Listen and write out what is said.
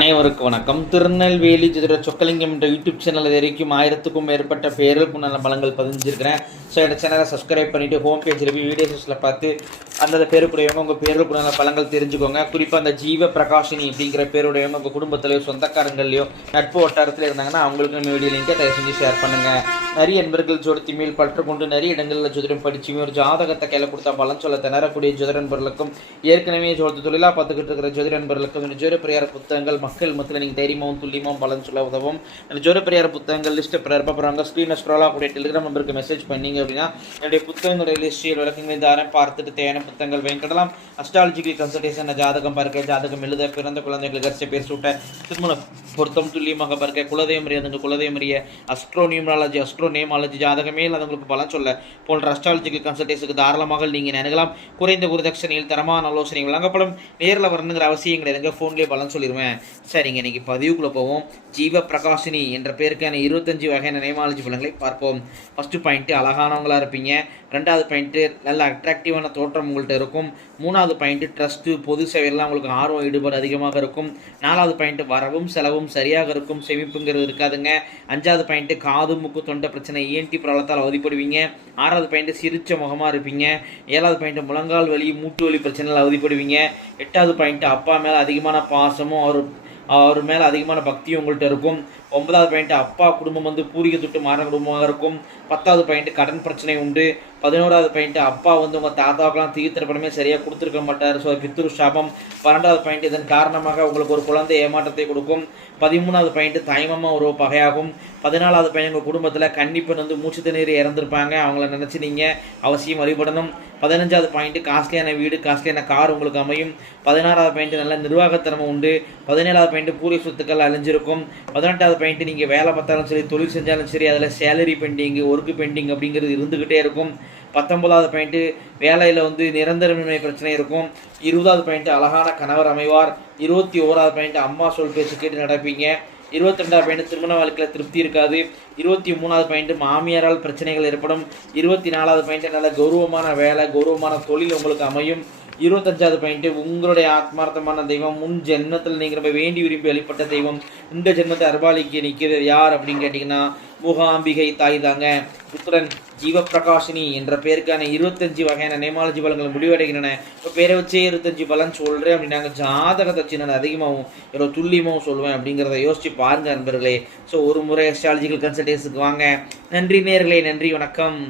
அனைவருக்கும் வணக்கம். திருநெல்வேலி ஜோதிட சொக்கலிங்கம் என்ற யூடியூப் சேனல் வரைக்கும் 1000க்கும் மேற்பட்ட பேர்களுக்கு நல்ல பலங்கள் பதிஞ்சிருக்கிறேன். ஸோ இந்த சேனலை சப்ஸ்கிரைப் பண்ணிவிட்டு ஹோம் பேஜில் போய் வீடியோஸில் பார்த்து அந்தந்த பேருக்குடையவங்க உங்கள் பேருக்கு நல்ல பலங்கள் தெரிஞ்சுக்கோங்க. குறிப்பாக அந்த ஜீவ பிரகாஷினி அப்படிங்கிற பேருடையவங்க உங்கள் குடும்பத்திலையோ சொந்தக்காரங்களையோ நட்பு வட்டாரத்தில் இருந்தாங்கன்னா அவங்களுக்கு நம்ம வீடியோ லிங்கை தயவு செஞ்சு ஷேர் பண்ணுங்கள். நிறைய நண்பர்கள் ஜோதிடத்தி மேல் பற்றுக்கொண்டு நிறைய இடங்களில் ஜோதிடம் படிச்சுமே ஒரு ஜாதகத்தை கையில் கொடுத்தா பலன் சொல்ல திணறக்கூடிய ஜோதிட நண்பர்களுக்கும் ஏற்கனவே ஜோதிட தொழிலாக பார்த்துக்கிட்டு இருக்கிற ஜோதிட நண்பர்களுக்கும் இந்த ஜோதிட பிரியார புத்தகங்கள் மக்கள் மத்தியில் நீங்கள் தைரியமாகவும் துல்லியமாகவும் பலன் சொல்ல உதவும். ஜோதிட பிரியார புத்தகங்கள் லிஸ்ட்டு பிறப்பாங்க. ஸ்க்ரீனில் ஸ்க்ரோலாக கூடிய டெலிகிராம் நம்பருக்கு மெசேஜ் பண்ணீங்க அப்படின்னா என்னுடைய புத்தகங்களுடைய லிஸ்டில் விளக்கங்கள் தாரம் பார்த்துட்டு தேவையான புத்தகங்கள் வேங்கடலாம். அஸ்ட்ராலஜிக்கல் கன்சல்டேஷன், ஜாதகம் பார்க்க, ஜாதகம் எழுத, பிறந்த குழந்தைகளுக்கு கரிசை பேர் சூட்ட, திருமண பொருத்தம் துல்லியமாக பார்க்க, குலதெய்வம் அறிய குலதெய்வம் அறிய, அஸ்ட்ரோனியூமராலஜி, அஸ்ட்ரோநேமாலஜி, ஜாதகமே இல்லாதவங்களுக்கு பலன் சொல்ல போன்ற அஸ்ட்ராலஜிக்கல் கன்சல்டேஷனுக்கு தாராளமாக நீங்கள் அணுகலாம். குறைந்த குருதட்சணையில் தரமான ஆலோசனை வழங்கப்படும். நேரில் வரணுங்கிற அவசியம் கிடையாதுங்க, ஃபோன்லேயே பலன் சொல்லிடுவேன். சரிங்க, இன்னைக்கு பதிவுக்குள்ளே போவோம். ஜீவ பிரகாஷினி என்ற பேருக்கான 25 வகையான நேமாலஜி பலன்களை பார்ப்போம். ஃபஸ்ட்டு பாயிண்ட்டு அழகானவங்களாக இருப்பீங்க. ரெண்டாவது பாயிண்ட்டு நல்ல அட்ராக்டிவான தோற்றம் உங்கள்கிட்ட இருக்கும். மூணாவது பாயிண்ட்டு ட்ரஸ்ட்டு, பொது சேவையெல்லாம் உங்களுக்கு ஆர்வம் ஈடுபாடு அதிகமாக இருக்கும். நாலாவது பாயிண்ட்டு வரவும் செலவும் சரியாக இருக்கும், சேமிப்புங்கிறது இருக்காதுங்க. அஞ்சாவது பாயிண்ட்டு காது மூக்கு தொண்டை பிரச்சனை, ENT ப்ராப்ளத்தால் அவதிப்படுவீங்க. ஆறாவது பாயிண்ட்டு சிரிச்ச முகமாக இருப்பீங்க. ஏழாவது பாயிண்ட்டு முழங்கால் வலி மூட்டு வலி பிரச்சனைகள் அவதிப்படுவீங்க. எட்டாவது பாயிண்ட்டு அப்பா மேலே அதிகமான பாசமும் அவர் மேலே அதிகமான பக்தியும் உங்கள்கிட்ட இருக்கும். 9வது பாயிண்ட்டு அப்பா குடும்பம் வந்து பூர்வீக தொட்டு மாற குடும்பமாக இருக்கும். 10வது பாயிண்ட்டு கடன் பிரச்சனை உண்டு. 11வது பாயிண்ட்டு அப்பா வந்து உங்கள் தாத்தாவுக்கெல்லாம் தீர்த்திரப்படமே சரியாக கொடுத்துருக்க மாட்டார், ஸோ பித்ரு சாபம். 12வது பாயிண்ட் இதன் காரணமாக உங்களுக்கு ஒரு குழந்தை ஏமாற்றத்தை கொடுக்கும். 13வது பாயிண்ட்டு தாய்மாமா ஒரு பகையாகும். 14வது பாயிண்ட் உங்கள் குடும்பத்தில் கன்னிப்பெண் வந்து மூச்சு தண்ணீர் இறந்துருப்பாங்க, அவங்கள நினச்சி நீங்கள் அவசியம் வழிபடணும். 15வது பாயிண்ட்டு காஸ்ட்லியான வீடு, காஸ்ட்லியான கார் உங்களுக்கு அமையும். 16வது பாயிண்ட்டு நல்ல நிர்வாகத்திறமை உண்டு. 17வது பாயிண்ட்டு பூர்வீக சொத்துக்கள் அழிஞ்சிருக்கும். 18வது பாயிண்ட்டு நீங்கள் வேலை பார்த்தாலும் சரி, தொழில் செஞ்சாலும் சரி, அதில் சேலரி பெண்டிங்கு, ஒர்க்கு பெண்டிங் அப்படிங்கிறது இருந்துக்கிட்டே இருக்கும். 19வது பாயிண்ட்டு வேலையில் வந்து நிரந்தரமின்மை பிரச்சனை இருக்கும். 20வது பாயிண்ட்டு அழகான கணவர் அமைவார். 21வது பாயிண்ட்டு அம்மா சொல் பேச்சு கேட்டு நடப்பீங்க. 22வது பாயிண்ட்டு திருமண வாழ்க்கையில் திருப்தி இருக்காது. 23வது பாயிண்ட்டு மாமியாரால் பிரச்சனைகள் ஏற்படும். 24வது பாயிண்ட்டு நல்ல கௌரவமான வேலை, கௌரவமான தொழில் உங்களுக்கு அமையும். 25வது பாயிண்ட்டு உங்களுடைய ஆத்மார்த்தமான தெய்வம் முன் ஜென்மத்தில் நீங்கள் ரொம்ப வேண்டி விரும்பி வழிபட்ட தெய்வம் இந்த ஜென்மத்தை அர்பாலிக்கு நிற்கிறது யார் அப்படின்னு கேட்டிங்கன்னா மூகாம்பிகை தாய் தாங்க. புத்திரன் ஜீவ பிரகாஷினி என்ற பேருக்கான 25 வகையான நேமாலஜி பலன்கள் முடிவடைகின்றன. இப்போ பேரை வச்சே 25 பலன் சொல்கிறேன் அப்படின்னாங்க, ஜாதகத்தை வச்சு நான் அதிகமாகவும் எவ்வளோ துல்லியமாகவும் சொல்லுவேன் அப்படிங்கிறத யோசிச்சு பாருங்க நண்பர்களே. ஸோ ஒரு முறை அஸ்ட்ராலஜிக்கல் கன்சல்டேஷனுக்கு வாங்க. நன்றி நேயர்களே, நன்றி, வணக்கம்.